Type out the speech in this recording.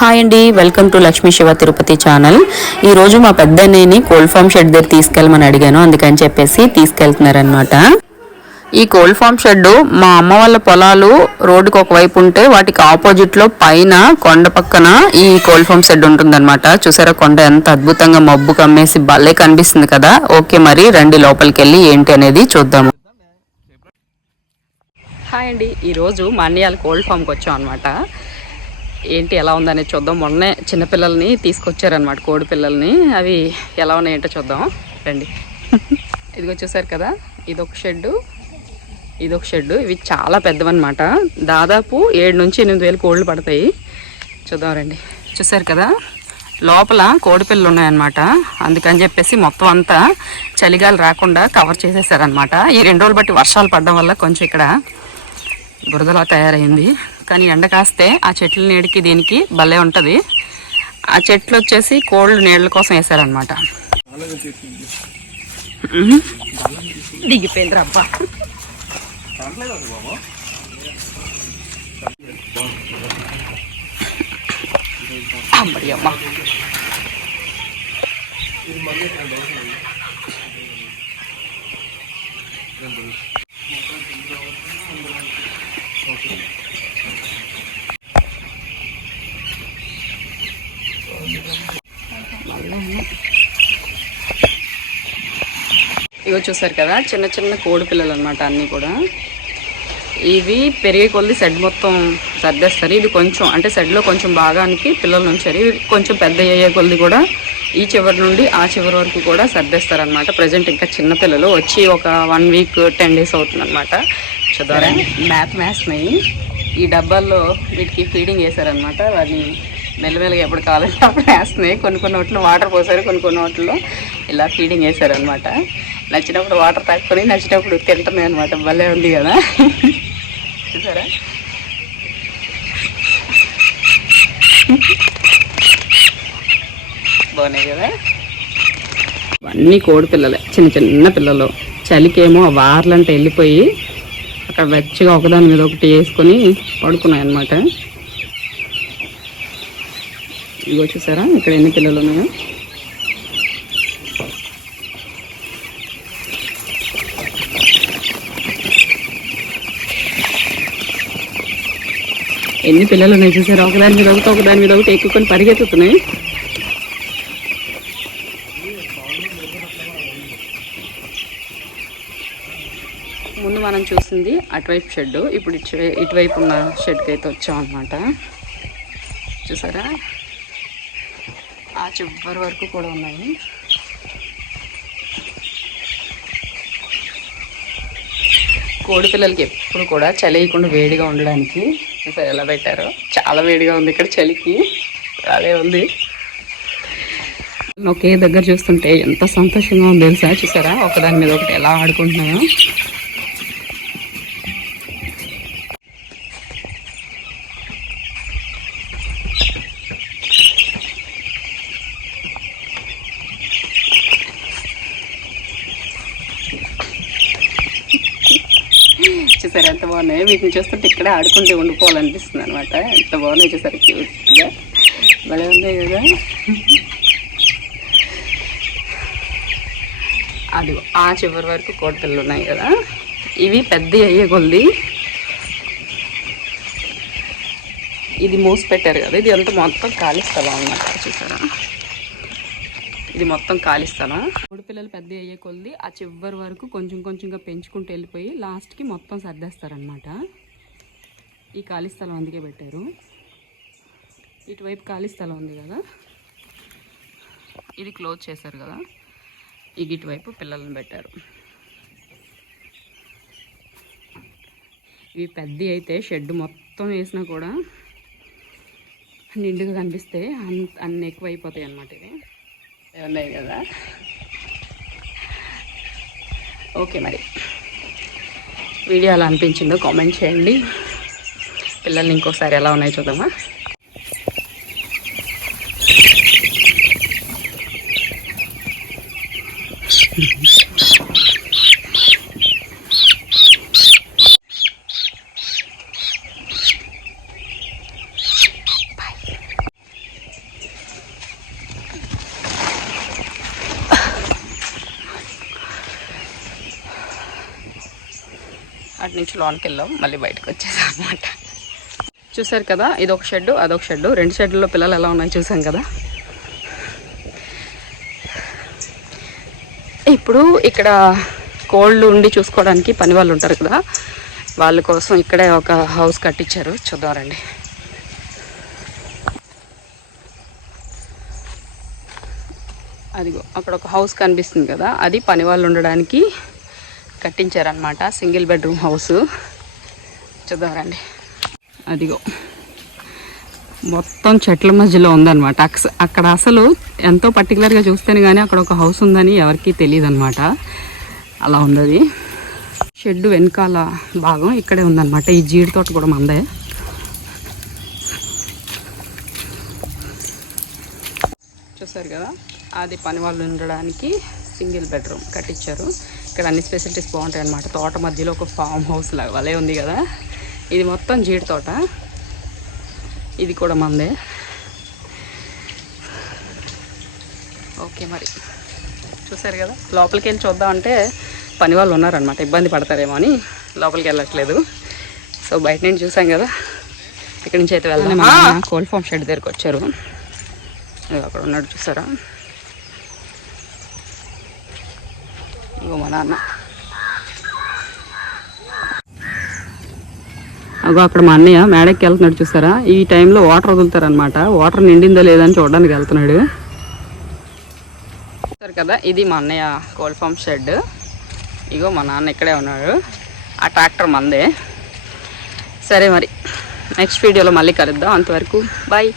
Hi అండి, welcome to Lakshmi Shiva Tirupati channel. ఈరోజు మా పెద్దన్నయ్యని కోల్డ్ ఫామ్ షెడ్ దగ్గర తీసుకెళ్ళమని అడిగాను, అందుకని చెప్పేసి తీసుకెళ్తున్నారనమాట. ఈ కోల్డ్ ఫామ్ షెడ్ మా అమ్మ వాళ్ళ పొలాలు రోడ్డుకి ఒకవైపు ఉంటే వాటికి ఆపోజిట్లో పైన కొండ పక్కన ఈ కోల్డ్ ఫామ్ షెడ్ ఉంటుందన్నమాట. చూసారా కొండ ఎంత అద్భుతంగా మబ్బు కమ్మేసి భలే కనిపిస్తుంది కదా. ఓకే, మరి రండి లోపలికి వెళ్ళి ఏంటి అనేది చూద్దాము. హాయ్ అండి, ఈరోజు మా అన్నయ్య కోల్డ్ ఫామ్కి వచ్చాం అనమాట. ఏంటి ఎలా ఉందనేది చూద్దాం. మొన్నే చిన్నపిల్లల్ని తీసుకొచ్చారనమాట, కోడి పిల్లల్ని. అవి ఎలా ఉన్నాయంటో చూద్దాం రండి. ఇదిగో చూసారు కదా, ఇదొక షెడ్డు, ఇదొక షెడ్డు. ఇవి చాలా పెద్దవన్నమాట. దాదాపు 7 నుంచి 8 వేలు కోళ్ళు పడతాయి. చూద్దాం రండి. చూసారు కదా, లోపల కోడి పిల్లలు ఉన్నాయన్నమాట. అందుకని చెప్పేసి మొత్తం అంతా చలిగాలి రాకుండా కవర్ చేసేసారనమాట. ఈ 2 రోజులు బట్టి వర్షాలు పడడం వల్ల కొంచెం ఇక్కడ బురదలా తయారైంది. కానీ ఎండ కాస్తే ఆ చెట్ల నీడికి దీనికి భలే ఉంటుంది. ఆ చెట్లు వచ్చేసి కోళ్ళు నీళ్ళ కోసం వేసారనమాట. దిగిపోయింది రబ్బా. అమ్మడి అమ్మ, ఇగో చూసారు కదా, చిన్న చిన్న కోడి పిల్లలు అనమాట అన్నీ కూడా. ఇవి పెరిగే కొద్ది షెడ్ మొత్తం సర్దేస్తారు. ఇది కొంచెం అంటే షెడ్లో కొంచెం భాగానికి పిల్లలు ఉంచారు. ఇవి కొంచెం పెద్ద అయ్యే కొద్ది కూడా ఈ చివరి నుండి ఆ చివరి వరకు కూడా సర్దేస్తారు అనమాట. ప్రజెంట్ ఇంకా చిన్న పిల్లలు వచ్చి ఒక 1 వీక్ 10 డేస్ అవుతుంది అనమాట. చూద్దారా, మ్యాప్ వేస్తున్నాయి. ఈ డబ్బాల్లో వీటికి ఫీడింగ్ వేసారనమాట. వాటిని మెల్లమెల్లగా ఎప్పుడు కావాలంటే అప్పుడు వేస్తున్నాయి. కొన్ని వాటిలో వాటర్ పోసారు, కొన్ని వాటిలో ఇలా ఫీడింగ్ వేసారనమాట. నచ్చినప్పుడు వాటర్ తాక్కుని నచ్చినప్పుడు తింటున్నాయి అనమాట. భలే ఉంది కదా, చూసారా. బాగున్నాయి కదా. అన్నీ కోడి పిల్లలే, చిన్న చిన్న పిల్లలు. చలికేమో వార్లంటే వెళ్ళిపోయి అక్కడ వెచ్చగా ఒకదాని మీద ఒకటి వేసుకొని పడుకున్నాయి అన్నమాట. ఇగో చూసారా ఇక్కడ ఎన్ని పిల్లలు ఉన్నాయో. ఎన్ని పిల్లలు ఉన్నాయి చూసారా, ఒకదాని మీద ఒకటి ఎక్కుకొని పరిగెత్తుతున్నాయి. ముందు మనం చూసింది అటువైపు షెడ్, ఇప్పుడు ఇటువైపు ఉన్న షెడ్కి అయితే వచ్చాం అనమాట. చూసారా, ఆ చివరి వరకు కూడా ఉన్నాయి. కోడి పిల్లలకి ఎప్పుడు కూడా చలియకుండా వేడిగా ఉండడానికి చూసారు ఎలా పెట్టారో. చాలా వేడిగా ఉంది ఇక్కడ చలికి, అదే ఉంది. ఒకే దగ్గర చూస్తుంటే ఎంత సంతోషంగా ఉంది తెలుసా. చూసారా ఒకదాని మీద ఒకటి ఎలా ఆడుకుంటున్నాయో. చూసారు ఎంత బాగున్నాయి. వీటిని చూస్తుంటే ఇక్కడే ఆడుకుంటే ఉండిపోవాలనిపిస్తుంది అనమాట. ఎంత బాగున్నాయి చూసారు, క్యూట్గా భలే ఉన్నాయి కదా. అది ఆ చివరి వరకు కోడి పిల్లలు ఉన్నాయి కదా. ఇవి పెద్ద అయ్యే కొద్ది ఇది మూసి పెట్టారు కదా, ఇది అంతా మొత్తం ఖాళీ స్థలం అన్నమాట. చూసారా, ఇది మొత్తం ఖాళీ స్థలం. కోడి పిల్లలు పెద్ద అయ్యే కొద్ది ఆ చివరి వరకు కొంచెంగా పెంచుకుంటూ వెళ్ళిపోయి లాస్ట్కి మొత్తం సర్దేస్తారనమాట. ఈ ఖాళీ స్థలం అందుకే పెట్టారు. ఇటువైపు ఖాళీ స్థలం ఉంది కదా, ఇది క్లోజ్ చేశారు కదా. ఇటువైపు పిల్లలను పెట్టారు. ఇవి పెద్ద అయితే షెడ్ మొత్తం వేసినా కూడా నిండుగా కనిపిస్తే అన్ని ఎక్కువ అయిపోతాయి అన్నమాట. ఇవి ఉన్నాయి కదా. ఓకే, మరి వీడియో ఎలా అనిపించిందో కామెంట్ చేయండి. పిల్లల్ని ఇంకోసారి ఎలా ఉన్నాయో చూద్దామా. అటు నుంచి లోనికి వెళ్ళాం, మళ్ళీ బయటకు వచ్చేసాం అనమాట. చూసారు కదా, ఇది ఒక షెడ్ అదొక షెడ్, 2 షెడ్లలో పిల్లలు ఎలా ఉన్నాయి చూసాం కదా. ఇప్పుడు ఇక్కడ కోళ్ళు ఉండి చూసుకోవడానికి పని వాళ్ళు ఉంటారు కదా, వాళ్ళ కోసం ఇక్కడే ఒక హౌస్ కట్టించారు. చూద్దాం రండి. అదిగో అక్కడ ఒక హౌస్ కనిపిస్తుంది కదా, అది పని వాళ్ళు ఉండడానికి కట్టించారనమాట. Single bedroom house. చూద్దాం రండి. అదిగో మొత్తం చెట్ల మధ్యలో ఉందన్నమాట. అక్కడ అసలు ఎంతో పర్టికులర్గా చూస్తేనే కానీ అక్కడ ఒక హౌస్ ఉందని ఎవరికీ తెలియదు అనమాట. అలా ఉంది అది. షెడ్ వెనకాల భాగం ఇక్కడే ఉందన్నమాట. ఈ జీడి తోట కూడా మందే. చూసారు కదా, అది పని వాళ్ళు ఉండడానికి సింగిల్ బెడ్రూమ్ కట్టించారు. ఇక్కడ అన్ని ఫెసిలిటీస్ బాగుంటాయి అన్నమాట. తోట మధ్యలో ఒక ఫామ్ హౌస్ లాగా వలే ఉంది కదా. ఇది మొత్తం జీడి తోట, ఇది కూడా మందే. ఓకే, మరి చూసారు కదా. లోపలికి వెళ్ళి చూద్దామంటే పని వాళ్ళు ఉన్నారనమాట, ఇబ్బంది పడతారేమో అని లోపలికి వెళ్ళట్లేదు. సో బయట నుంచి చూసాం కదా, ఇక్కడి నుంచి అయితే వెళ్దాం. కోల్డ్ ఫామ్ షెడ్ దగ్గరికి వచ్చారు. అక్కడ ఉన్నాడు చూసారా, ఇగో మా నాన్న. అగో అక్కడ మా అన్నయ్య మేడకి వెళ్తున్నాడు చూసారా. ఈ టైంలో వాటర్ వదులుతారనమాట. వాటర్ నిండిందో లేదని చూడడానికి వెళ్తున్నాడు. చూసారు కదా, ఇది మా అన్నయ్య కోల్డ్ ఫామ్ షెడ్. ఇగో మా నాన్న ఇక్కడే ఉన్నాడు. ఆ ట్రాక్టర్ మందే. సరే మరి నెక్స్ట్ వీడియోలో మళ్ళీ కలుద్దాం. అంతవరకు బాయ్.